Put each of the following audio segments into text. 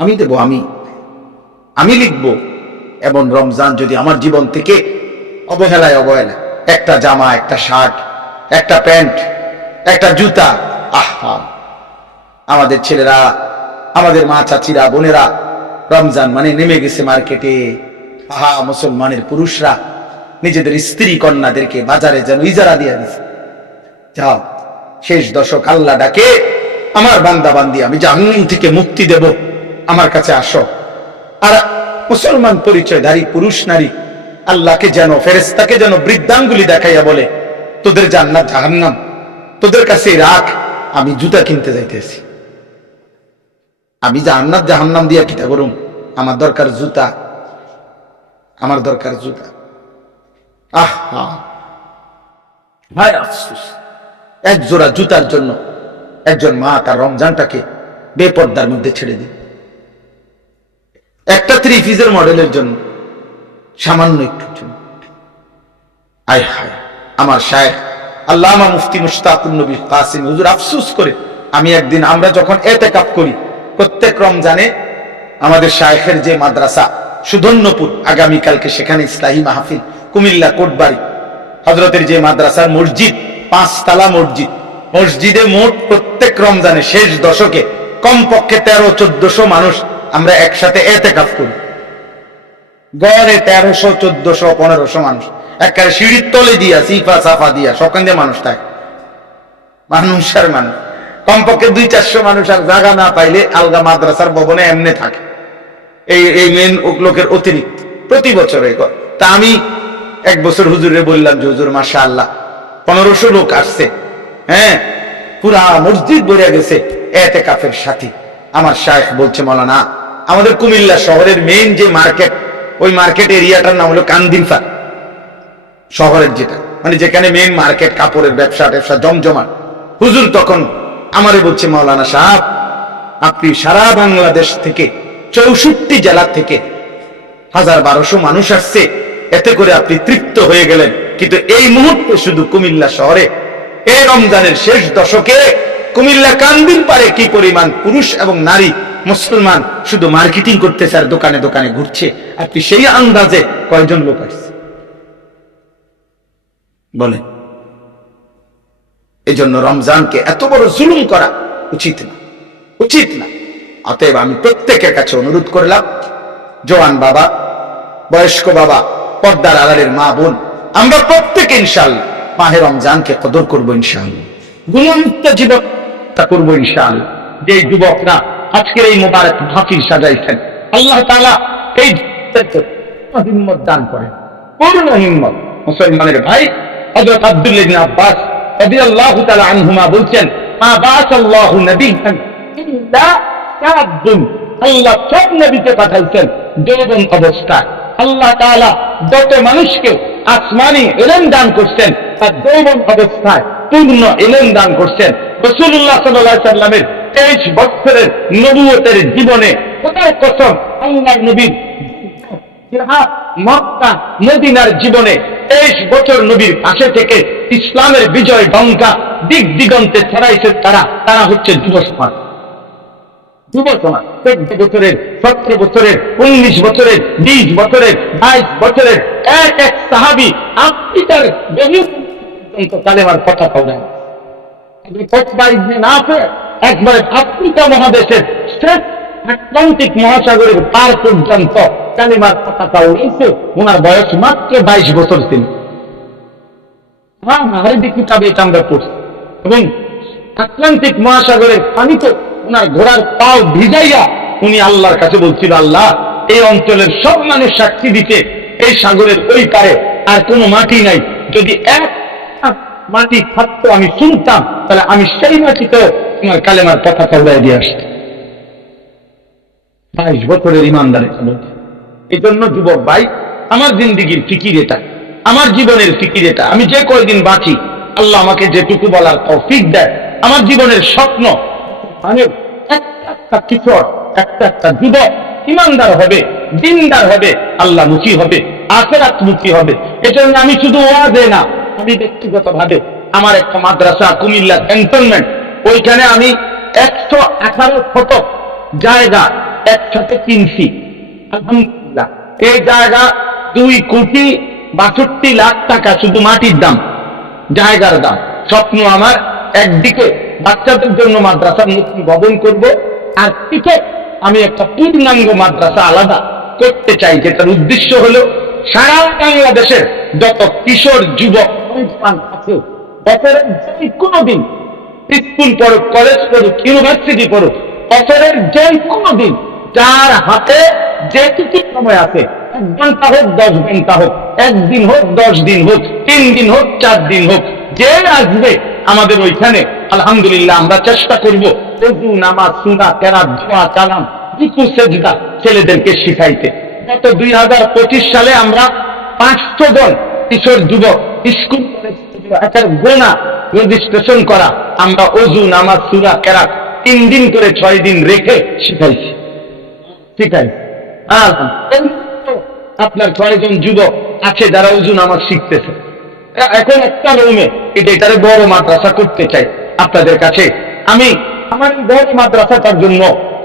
আমি দেব, আমি লিখব। এবং রমজান যদি আমার জীবন থেকে অবহেলা একটা জামা, একটা শার্ট, একটা প্যান্ট, একটা জুতা, আহা, আমাদের ছেলেরা, আমাদের মা চাচিরা, বোনেরা রমজান মানে নেমে গেছে মার্কেটে। আহা, মুসলমানের পুরুষরা নিজেদের স্ত্রী কন্যাদেরকে বাজারে যেন ইজারা দিয়ে দিছে। যাও, শেষ দশক, আল্লাহ ডাকে, আমার বান্দা বান্দি, আমি জাহান্নাম থেকে মুক্তি দেব, আমার কাছে আসো। আর মুসলমান পরিচয়ধারী পুরুষ নারী আল্লাহকে যেন, ফেরেশতাকে যেন বৃদ্ধাঙ্গুলি দেখাইয়া বলে, তোদের জান্নাত জাহান্নাম তোদের কাছে রাখ, আমি জুতা কিনতে যাইতেছি। আমি জান্নাত জাহান্নাম দিয়া কিতা করুম? আমার দরকার জুতা, আমার দরকার জুতা। আহা, ভাই আফসোস, এক জোড়া জুতার জন্য একজন মা তার রমজানটাকে বেপর্দার মধ্যে ছেড়ে দিল। একটা 3 পিসের মডেলের জন্য, সামান্য একটু জন্য। আয় হায়, আমার শায়েখ আল্লামা মুফতি মুশতাকুন নবী কাসিম হুজুর আফসোস করে, আমি একদিন, আমরা যখন ইতিকাফ করি প্রত্যেক রমজানে, আমাদের শায়েখের যে মাদ্রাসা সুধন্যপুর, আগামীকালকে সেখানে ইসলাহি মাহফিল, কুমিল্লা কোটবাড়ি হযরতের যে মাদ্রাসার মসজিদ, 5 তলা মসজিদ, মসজিদে মোট প্রত্যেক রমজানে শেষ দশকে কমপক্ষে 1300-1400 মানুষ আমরা একসাথে ইতিকাফ করি। গড়ে 1300, 1400, 1500 মানুষ একেবারে সিঁড়ির তলে দিয়া, সিফা সাফা দিয়া, সকাল দিয়ে মানুষ থাকে, মানুষ আর মানুষ। কমপক্ষে 200-400 মানুষ আর জায়গা না পাইলে আলগা মাদ্রাসার ভবনে এমনি থাকে, এই মেন লোকের অতিরিক্ত প্রতি বছর। তা আমি এক বছর হুজুরে বললাম যে হুজুর মাশাআল্লাহ 1500 লোক আসছে, হ্যাঁ, পুরা মসজিদ ভরে গেছে ইতিকাফের সাথী। আমার শায়েখ বলছে, মাওলানা, আমাদের কুমিল্লা শহরের মেইন যে মার্কেট, ওই মার্কেট এরিয়াটার নাম হলো কান্দিনফা শহরের, যেটা মানে যেখানে মেইন মার্কেট, কাপড়ের ব্যবসা ট্যাবসা জমজমাট। হুজুর তখন আমারে বলছে, মাওলানা সাহেব, আপনি সারা বাংলাদেশ থেকে 64 জেলা থেকে 1000-1200 মানুষ আসছে, এতে করে আপনি তৃপ্ত হয়ে গেলেন, কিন্তু এই মুহূর্তে শুধু কুমিল্লা শহরে এই রমজানের শেষ দশকে কুমিল্লা কান্দিন পারে কি পরিমাণ পুরুষ এবং নারী মুসলমান শুধু মার্কেটিং করতেছে আর দোকানে দোকানে ঘুরছে, আপনি সেই আন্দাজে কয়জন লোক আসছে বলে? এই জন্য রমজানকে এত বড় জুলুম করা উচিত না, উচিত না। অতএব আমি প্রত্যেকের কাছে অনুরোধ করলাম, জওয়ান বাবা, বয়স্ক বাবা, পর্দার আড়ালের মা বোন, আমরা প্রত্যেকে ইনশাআল্লাহ মাহে রমজানকে কদর করবো, ইনশাআল্লাহ গুণমুক্ত জীবনটা করবো ইনশাআল্লাহ। যে যুবকরা আজকের এই মোবারক মাহফিল সাজাইছেন, আল্লাহ তাআলা এই হিম্মত দান করেন, পূর্ণ হিম্মত। মুসলমানের ভাই হযরত আব্দুল্লাহ ইবনে আব্বাস রাদিয়াল্লাহু তাআলা আনহুমা বলছেন, মা বাসাল্লাহু নবিয়্যান ইল্লা শাআবুন, আল্লাহ সব নবীকে পাঠাইছেন যৌবন অবস্থায়। আল্লাহ তাআলা যত মানুষকে আসমানি ইলম দান করছেন তার যৌবন অবস্থায় পূর্ণ ইলম দান করছেন। রাসূলুল্লাহ সাল্লাল্লাহু আলাইহি সাল্লামের 23 বছরের নবুয়তের জীবনে খোদার কসম, আল্লাহর নবীর জিহাদ, মক্কা, মদিনার জীবনে 23 বছর নবীর পাশে থেকে ইসলামের বিজয় ডঙ্কা দিক দিগন্তে ছড়াইছে। তারা হচ্ছে যুব সমাজ, যুব সমাজ। 14 বছরের, 17 বছরের, 19 বছরের, 20 বছরের, 22 বছরের এক এক সাহাবী আফ্রিকার কালেমার কথা বলেন। একবারে আফ্রিকা মহাদেশের শেষ আটলান্টিক মহাসাগরের পার পর্যন্ত কালেমার পতাকা উড়েছে। ওনার বয়স মাত্র 22 বছর ছিল। কিতাবে এটা আমরা পড়ছি। এবং আটলান্টিক মহাসাগরের পানিতে ওনার ঘোড়ার পাও ভিজাইয়া উনি আল্লাহর কাছে বলছিল, আল্লাহ, এই অঞ্চলের সব মানুষ সাক্ষী দিতে এই সাগরের ওই পারে আর কোনো মাটি নাই, যদি এক মাটি থাকতো আমি শুনতাম, তাহলে আমি সেই মাটিতে তোমার কালেমার পতাকা উড়াই দিয়ে আসতাম। 22 বছরের ইমানদার এটা বলছে। এই জন্য যুবক ভাই, আমার জিন্দিগির ফিকির এটা, আমার জীবনের ফিকির এটা। আমি যে কয়দিন বাঁচি, আল্লাহ আমাকে যেটুকু বলার তৌফিক দেয়, আমার জীবনের স্বপ্ন মানে একটা কিশোর, একটা যুবক ইমানদার হবে, দিনদার হবে, আল্লাহ মুখী হবে, আখিরাত মুখী হবে। এজন্য আমি শুধু ওয়াজে না, আমি ব্যক্তিগতভাবে আমার একটা মাদ্রাসা কুমিল্লা ক্যান্টনমেন্ট, ওইখানে আমি 118 শতক জায়গা একসাথে কিনছি, আলহামদুলিল্লাহ। এই জায়গা 2,62,00,000 টাকা, শুধু মাটির দাম, জায়গার দাম। স্বপ্ন আমার একদিকে বাচ্চাদের জন্য মাদ্রাসার নতুন ভবন করব, আর দিকে আমি একটা পূর্ণাঙ্গ মাদ্রাসা আলাদা করতে চাই, যেটার উদ্দেশ্য হলো সারা বাংলাদেশের যত কিশোর যুবক আছে, বছরের যে কোনো দিন স্কুল পড়ুক, কলেজ পড়ুক, ইউনিভার্সিটি পড়ুক, বছরের যে কোনো দিন যার হাতে যেটুকু সময় আছে, 1 ঘন্টা হোক, 10 ঘন্টা হোক, 1 দিন হোক, 10 দিন হোক, 3 দিন হোক, 4 দিন হোক, যে আসবে আমাদের ওইখানে, আলহামদুলিল্লাহ আমরা চেষ্টা করব ওযু, নামাজ, সুন্নাত, কেরাত, দোয়া, কালাম, রুকু, সেজদা ছেলেদেরকে শিখাইতে। গত 2025 সালে আমরা 500 জন কিশোর যুবক স্কুল কলেজ গোনা রেজিস্ট্রেশন করা, আমরা ওযু, নামাজ, সূরা, কেরাত 3 দিন করে 6 দিন রেখে শিখাইছি। আপনার 6 জন যুবক আছে যারা ওযু নামাজ শিখতেছে। এখন একটা রুমে এটারে বড় মাদ্রাসা করতে চাই। আপনাদের কাছে আমি আমার বড় মাদ্রাসাটার জন্য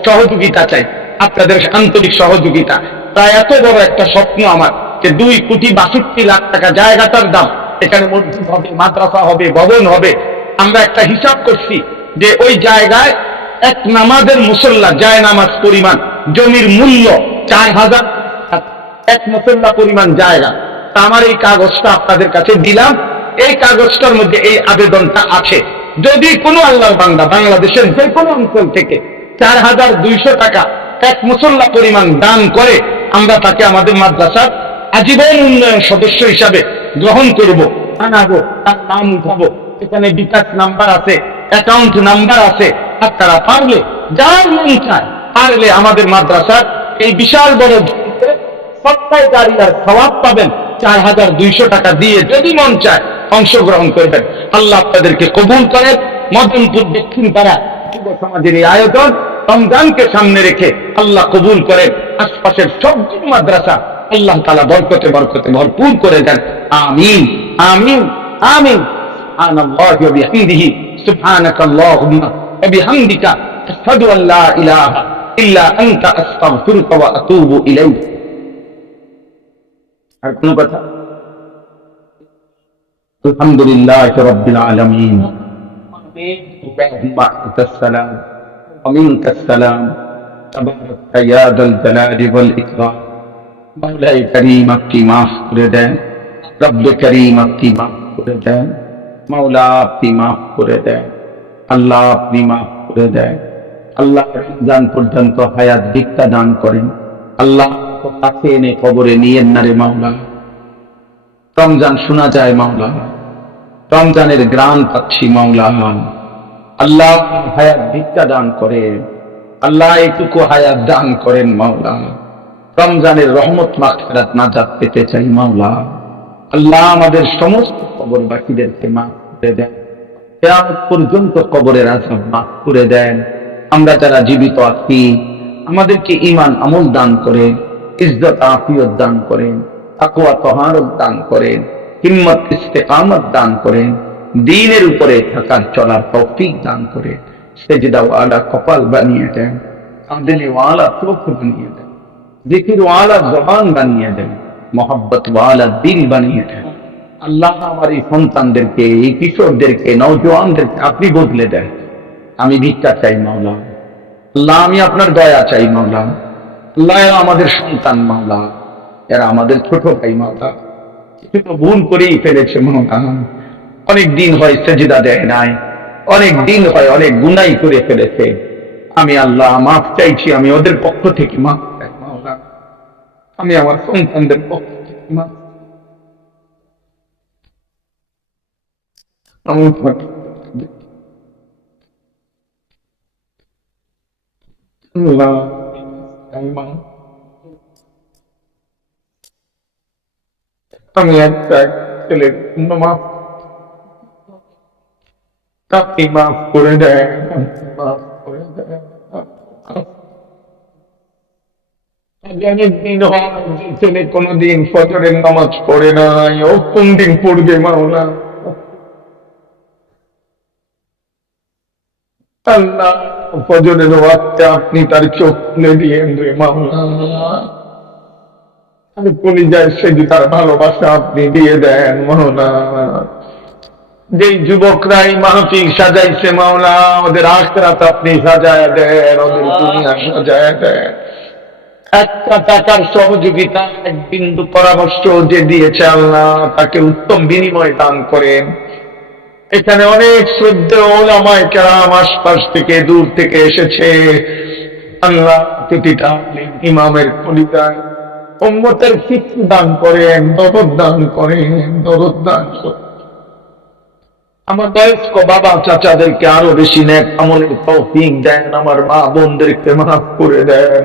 সহযোগিতা চাই, আপনাদের আন্তরিক সহযোগিতা। তাই এত বড় একটা স্বপ্ন আমার যে 2,62,00,000 টাকা জায়গাটার দাম, এখানে মসজিদ হবে, মাদ্রাসা হবে, ভবন হবে। আমরা একটা হিসাব করছি যে ওই জায়গায় এক নামাজের মুসল্লা, জায় নামাজ পরিমাণ জমির মূল্য 4,000, এক মুসল্লা পরিমাণ জায়গা। আমার এই কাগজটা আপনাদের কাছে দিলাম, এই কাগজটার মধ্যে এই আবেদনটা আছে। যদি কোনো আল্লাহর বান্দা বাংলাদেশের যে কোনো অঞ্চল থেকে 4,200 টাকা এক মুসল্লা পরিমাণ দান করে, আমরা তাকে আমাদের মাদ্রাসার আজীবন উন্নয়ন সদস্য হিসাবে গ্রহণ করব, আনাবো, তার নাম উঠাবো। এখানে বিকাশ নাম্বার আছে, অ্যাকাউন্ট নাম্বার আছে। আপনারা পারলে, যার মন চায়, পারলে আমাদের মাদ্রাসার এই বিশাল বড় সপ্তাহে জারিয়ার সওয়াব পাবেন। 4,200 টাকা দিয়ে যদি মন চায় অংশগ্রহণ করবেন। আল্লাহ আপনাদেরকে কবুল করেন। মদনপুর দক্ষিণ পাড়া যুব সমাজের এই আয়োজন রমজানকে সামনে রেখে আল্লাহ কবুল করেন। আশপাশের সবগুলো মাদ্রাসা আল্লাহ তাআলা বরকতে বরকতে ভরপুর করে দেন। আমিন, আমিন, আমিন। সুবহানাল্লাহি ওয়া বিহামদিহি, সুবহানাকাল্লাহুম্মা ওয়া বিহামদিকা, আশহাদু আল লা ইলাহা ইল্লা আনতা, আস্তাগফিরুকা ওয়া আতুবু ইলাইক। আর কোন কথা? আলহামদুলিল্লাহ রাব্বিল আলামিন, আসসালাম ওয়া মিনকাস সালাম, তাবারাকা ইয়া যাল জালালি ওয়াল ইকরাম। মাওলাই কারীম আপনি মাফ করে দেন, রব্বে কারীম আপনি মাফ করে দেন, মাওলা আপনি মাফ করে দেন, আল্লাহ আপনি মাফ করে দেন। আল্লাহ রমজান পর্যন্ত হায়াত ভিক্ষা দান করেন। আল্লাহ কাছে এনে কবরে নিয়েন না রে মাওলা। রমজান শোনা যায় মাওলা, রমজানের গ্রাণ পাচ্ছি মাওলা। আল্লাহ হায়াত ভিক্ষা দান করেন, আল্লাহ এইটুকু হায়াত দান করেন মাওলা। রমজানের রহমত মাগফিরাত নাজাত পেতে চাই মাওলা। আল্লাহ আমাদের সমস্ত কবরবাসীদেরকে মাফ করে দেন, কিয়ামত পর্যন্ত কবরের আযাব মাফ করে দেন। আমরা যারা জীবিত আছি আমাদেরকে ঈমান আমল দান করেন, ইজ্জত আফিয়ত দান করেন, তাকওয়া তাহারত দান করেন, হিম্মত ইস্তেকামত দান করেন, দ্বীনের উপরে থাকার চলার তৌফিক দান করেন। সেজদাওয়ালা কপাল বানিয়ে দেন, কাঁদনেওয়ালা চোখ বানিয়ে দেন, জিকিরওয়ালা জবান বানিয়ে দেন, মহব্বতওয়ালা দিল বানিয়ে দেন। আল্লাহ আমার এই সন্তানদেরকে, এই কিশোরদেরকে, নওজওয়ানদেরকে আপনি বদলে দেন। আমি ভিক্ষা চাই মাওলা। আল্লাহ আমি আপনার দয়া চাই মাওলা। আল্লাহ এরা আমাদের সন্তান মাওলা, এরা আমাদের ছোট ভাই মাওলা। কিছু তো ভুল করেই ফেলেছে মাওলা। অনেক দিন হয় সেজদা দেয় নাই, অনেক দিন হয় অনেক গুনাহ করে ফেলেছে। আমি আল্লাহ মাফ চাইছি, আমি ওদের পক্ষ থেকে মাফ চাই মাওলা। আমি আমার সন্তানদের পক্ষ থেকে মাফ আমি একটা ছেলে মাফ, আপনি মাফ করে দেন, মাফ করে দেন। অনেক দিন হয় যে ছেলে কোনদিন ফজরের নামাজ পড়ে নাই, ও কোন দিন পড়বে মাওলা? আল্লাহ ফজরের ওয়াক্তে আপনি তার চোখ খুলে দিয়েন রে মাওলা, আমি কলিজায় সেজদার ভালোবাসা আপনি দিয়ে দেন মাওলা। যেই যুবকরাই মাহফিল সাজাইছে মাওলা, ওদের আখিরাত আপনি সাজায় দেন, ওদের দুনিয়া সাজায় দেন। একটা টাকার সহযোগিতা, এক বিন্দু পরামর্শ যে দিয়েছে আল্লাহ তাকে উত্তম বিনিময় দান করেন। এখানে অনেক শ্রদ্ধেয় ওলামায়ে কেরাম আশপাশ থেকে দূর থেকে এসেছে। আল্লাহ প্রতিটা ইমামের কলিজায় উম্মতের ফিকর দান করেন, দরদ দান করেন, দরদ দান করেন। আমার বয়স্ক বাবা চাচাদেরকে আরো বেশি নেক আমলের তৌফিক দেন। আমার মা বোনদেরকে মাফ করে দেন।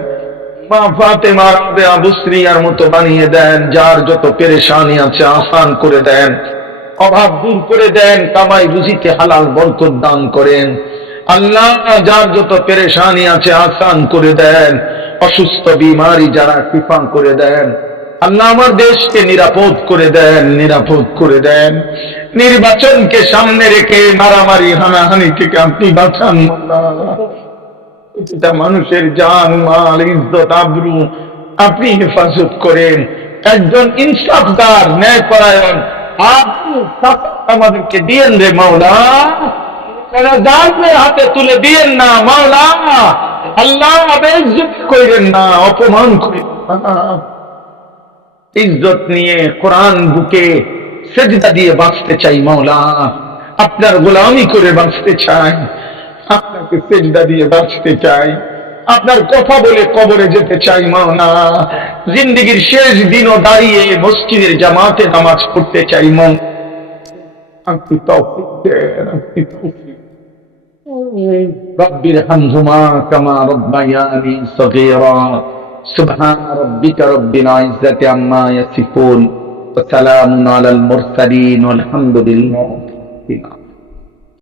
মা ফাতেমা রাবেয়া বুসরিয়ার মতো বানিয়ে দেন। যার যত পেরেশানি আছে আসান করে দেন, অভাব দূর করে দেন, কামাই রুজিতে হালাল বরকত দান করেন। আল্লাহ যার যত পেরেশানি আছে আসান করে দেন, অসুস্থ বিমারি যারা শিফা করে দেন। আল্লাহ আমার দেশকে নিরাপদ করে দেন, নিরাপদ করে দেন। নির্বাচনকে সামনে রেখে মারামারি হানাহানি থেকে আপনি বাঁচান আল্লাহ। এটা মানুষের জান মাল ইজ্জত আবরু আপনি হেফাজত করেন। একজন ইনসাফদার ন্যায়পরায়ণ আপনি আমাদেরকে দিয়েন রে মাওলা, জানের হাতে তুলে দিয়েন না মাওলা। আল্লাহ বেইজ্জত করেন না, অপমান করেন না। ইজ্জত নিয়ে কোরআন বুকে সেজদা দিয়ে বাঁচতে চাই মাওলা, আপনার গোলামি করে বাঁচতে চাই, আপনাকে সেজদা দিয়ে বাঁচতে চাই, আপনার কথা বলে কবরে যেতে চাই মাওলা। জিন্দেগীর শেষ দিনও দাঁড়িয়ে মসজিদের জামাতে নামাজ পড়তে চাই মাওলা। আপনি তৌফিক দেন, আপনি তৌফিক। রব্বির হামহুমা কামা রব্বায়ানি সগীরা। সুবহান রাব্বিকা রব্বিল ইজ্জাতি আম্মা ইয়াসিফুন ওয়া সালামুন আলাল মুরসালিন ওয়ালহামদুলিল্লাহি।